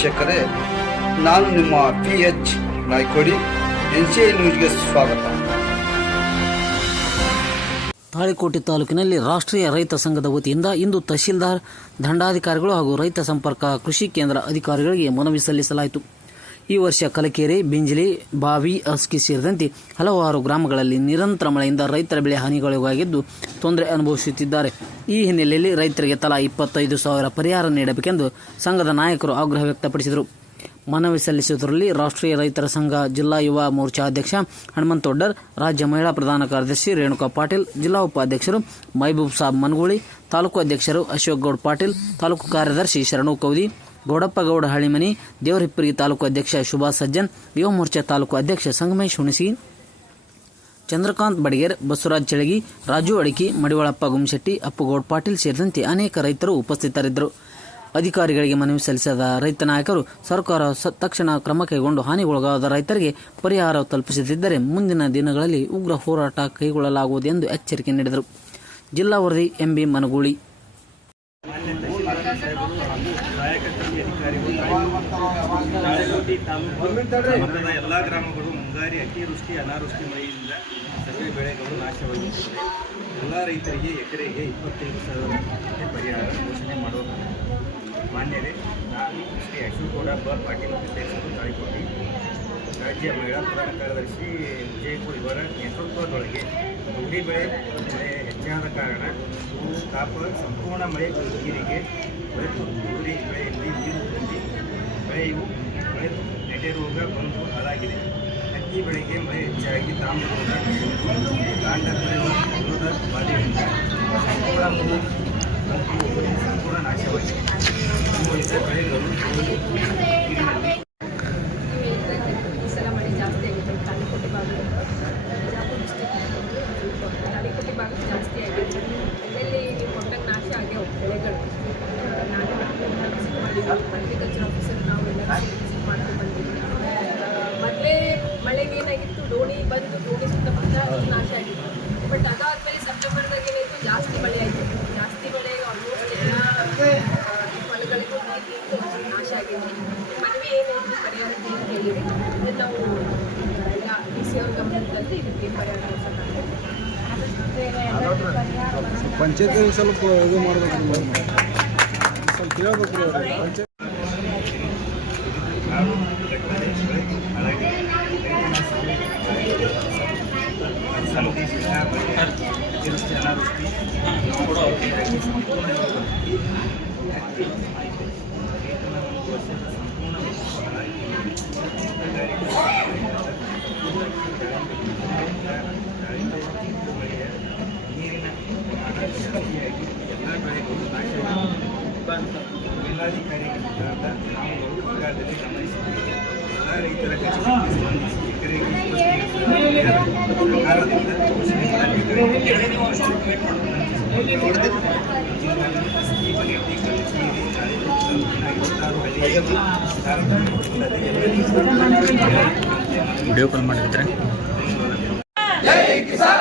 ವೀಕ್ಷಕರೇ, ನಾನು ನಿಮ್ಮ P H Naykodi, N C I ನ್ಯೂಸ್ಗೆ ಸ್ವಾಗತ. ತಾಳಿಕೋಟೆ ತಾಲೂಕಿನಲ್ಲಿ ರಾಷ್ಟ್ರೀಯ ರೈತ ಸಂಘದ ವತಿಯಿಂದ ಇಂದು ತಹಶೀಲ್ದಾರ್, ದಂಡಾಧಿಕಾರಿಗಳು ಹಾಗೂ ರೈತ ಸಂಪರ್ಕ ಕೃಷಿ ಕೇಂದ್ರ ಅಧಿಕಾರಿಗಳಿಗೆ ಮನವಿ ಸಲ್ಲಿಸಲಾಯಿತು. ಈ ವರ್ಷ ಕಲಕೇರಿ, ಬಿಂಜಲಿ, ಬಾವಿ, ಅಸ್ಕಿ ಸೇರಿದಂತೆ ಹಲವಾರು ಗ್ರಾಮಗಳಲ್ಲಿ ನಿರಂತರ ಮಳೆಯಿಂದ ರೈತರ ಬೆಳೆ ಹಾನಿಗೊಳಗಾಗಿದ್ದು ತೊಂದರೆ ಅನುಭವಿಸುತ್ತಿದ್ದಾರೆ. ಈ ಹಿನ್ನೆಲೆಯಲ್ಲಿ ರೈತರಿಗೆ ತಲಾ ಇಪ್ಪತ್ತೈದು ಸಾವಿರ ಪರಿಹಾರ ನೀಡಬೇಕೆಂದು ಸಂಘದ ನಾಯಕರು ಆಗ್ರಹ ವ್ಯಕ್ತಪಡಿಸಿದರು. ಮನವಿ ಸಲ್ಲಿಸುವುದರಲ್ಲಿ ರಾಷ್ಟ್ರೀಯ ರೈತರ ಸಂಘ ಜಿಲ್ಲಾ ಯುವ ಮೋರ್ಚಾ ಅಧ್ಯಕ್ಷ ಹನುಮಂತೊಡ್ಡರ್ ರಾಜ್ಯ ಮಹಿಳಾ ಪ್ರಧಾನ ಕಾರ್ಯದರ್ಶಿ ರೇಣುಕಾ ಪಾಟೀಲ್, ಜಿಲ್ಲಾ ಉಪಾಧ್ಯಕ್ಷರು ಮೈಬೂಬ್ ಸಾಬ್ ಮನಗೂಳಿ, ತಾಲೂಕು ಅಧ್ಯಕ್ಷರು ಅಶೋಕ್ ಗೌಡ್ ಪಾಟೀಲ್, ತಾಲೂಕು ಕಾರ್ಯದರ್ಶಿ ಶರಣು ಕೌದಿ ಗೌಡಪ್ಪಗೌಡ ಹಳಿಮನಿ ದೇವರಿಪ್ಪರಿಗೆ ತಾಲೂಕು ಅಧ್ಯಕ್ಷ ಶುಭಾ ಸಜ್ಜನ್, ಯುವ ಮೋರ್ಚಾ ತಾಲೂಕು ಅಧ್ಯಕ್ಷ ಸಂಗಮೇಶ್ ಹುಣಸಿ ಚಂದ್ರಕಾಂತ್ ಬಡಿಗೇರ್, ಬಸವರಾಜ್ ಚಳಗಿ, ರಾಜು ಅಡಿಕಿ, ಮಡಿವಾಳಪ್ಪ ಗುಮ್ಶೆಟ್ಟಿ, ಅಪ್ಪುಗೌಡ್ ಪಾಟೀಲ್ ಸೇರಿದಂತೆ ಅನೇಕ ರೈತರು ಉಪಸ್ಥಿತರಿದ್ದರು. ಅಧಿಕಾರಿಗಳಿಗೆ ಮನವಿ ಸಲ್ಲಿಸಿದ ರೈತ ನಾಯಕರು ಸರ್ಕಾರ ತಕ್ಷಣ ಕ್ರಮ ಕೈಗೊಂಡು ಹಾನಿಗೊಳಗಾದ ರೈತರಿಗೆ ಪರಿಹಾರ ತಲುಪಿಸದಿದ್ದರೆ ಮುಂದಿನ ದಿನಗಳಲ್ಲಿ ಉಗ್ರ ಹೋರಾಟ ಕೈಗೊಳ್ಳಲಾಗುವುದು ಎಂದು ಎಚ್ಚರಿಕೆ ನೀಡಿದರು. ಜಿಲ್ಲಾ ವರದಿ ಎಂಬಿ ಮನಗೂಳಿ. ಎಲ್ಲ ಗ್ರಾಮಗಳು ಮುಂಗಾರಿ ಅತಿವೃಷ್ಟಿ, ಅನಾವೃಷ್ಟಿ ಮಳೆಯಿಂದ ಸರ್ವೆ ಬೆಳೆಗಳು ನಾಶವಾಗಿರುತ್ತದೆ ಎಲ್ಲ ರೈತರಿಗೆ ಎಕರೆಗೆ ಇಪ್ಪತ್ತೈದು ಸಾವಿರ ಪರಿಹಾರ ಘೋಷಣೆ ಮಾಡುವ ಮಾನ್ಯರೇ ನಾನು ಶ್ರೀ ಅಶೋಕಗೌಡ ಬ ಪಾಟೀಲ್ ಅಧ್ಯಕ್ಷರು ತಾಳಿಕೋಟಿ ರಾಜ್ಯ ಮಹಿಳಾ ಪ್ರಧಾನ ಕಾರ್ಯದರ್ಶಿ ವಿಜಯಪುರ ಇವರ ನೇತೃತ್ವದೊಳಗೆ ತೊಗರಿ ಬೆಳೆ ಮಳೆ ಹೆಚ್ಚಾದ ಕಾರಣ ತಾಪ ಸಂಪೂರ್ಣ ಮಳೆ ನೀರಿಗೆ ಬೆಳೆದು ತೊಗರಿ ಬೆಳೆಯಲ್ಲಿ ನೀರು ತುಂಬಿ ಬೆಳೆಯು ಬೆಳೆದು ನೆಟೆ ರೋಗ ಬಂದು ಹಾಳಾಗಿದೆ ಹತ್ತಿ ಬೆಳೆಗೆ ಮಳೆ ಹೆಚ್ಚಾಗಿ ತಾಮ್ರ ರೋಗ ಕಾಂಡ ರೋಗ ಬಾಧೆಯಿಂದ ಸಂಪೂರ್ಣ ಮೂರು ಸಂಪೂರ್ಣ ನಾಶವಾಗಿದೆ ಉಳಿದ ಬೆಳೆಗಳು ನೀರಿನಲ್ಲಿ ಈ ಸಲ ಮಳೆ ಜಾಸ್ತಿ ಆಗಿದೆ ತಾಳಿಕೋಟೆ ಭಾಗ ಬಿಜಾಪುರ ಡಿಸ್ಟಿಕ್ ತಾಳಿಕೋಟೆ ಭಾಗ ಜಾಸ್ತಿ ಆಗಿದೆ ಇದರಲ್ಲಿ ನೀವು ಕೊಟ್ಟಂಗೆ ನಾಶ ಆಗ್ಯಾವ ಬೆಳೆಗಳು ಆ, ನಾನು ವಿಸಿಟ್ ಮಾಡಿದ್ವಿ ಅಗ್ರಿಕಲ್ಚರ್ ಆಫೀಸರ್ ನಾವು ಎಲ್ಲ ವಿಸಿಟ್ ಮಾಡ್ಕೊಂಡು ಬಂದಿದ್ವಿ ಮೊದಲೇ ಮಳೆಗೆ ಏನಾಗಿತ್ತು ದೋಣಿ ಬಂದು ದೋಣಿ ನಿಂತು ನಾಶ ಆಗಿದೆ ಮನವಿ ಏನೈತಿ ಪರಿಹಾರ ಅಂತ ಕೇಳಿದೆ ಅದನ್ನು ನಾವು ಎಲ್ಲ ಡಿ ಸಿ ಅವ್ರ ಗಮನದಲ್ಲಿ ಇದಕ್ಕೆ ಪರಿಹಾರ ಪಂಚಾಯತ್ ಸ್ವಲ್ಪ ಇದು ಮಾಡಬೇಕು ಸ್ವಲ್ಪ ಕೇಳಬೇಕು. ಪಂಚಾಯತ್ ಸಂಪೂರ್ಣ ಈ ಬಗ್ಗೆ ವಿಡಿಯೋ ಕಾಲ್ ಮಾಡಿದ್ರೆ. ಜೈ ಭಾಳ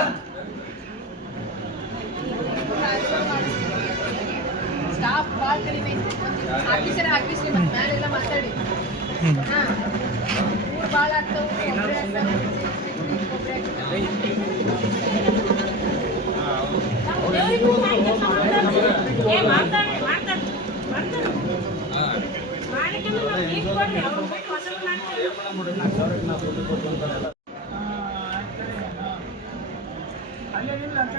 ಆಫೀಸರ್ ಹಾಕಿಸ್ರಿ ಮತ್ತೆ ಮೇಲೆಲ್ಲ ಮಾತಾಡಿ. ಹಾಂ. ಊರು ಭಾಳ ಆಗ್ತಾವೆ ಆಗ್ತಾವೆ ಅಲ್ಲೇನಿಲ್ಲ ಅಂತ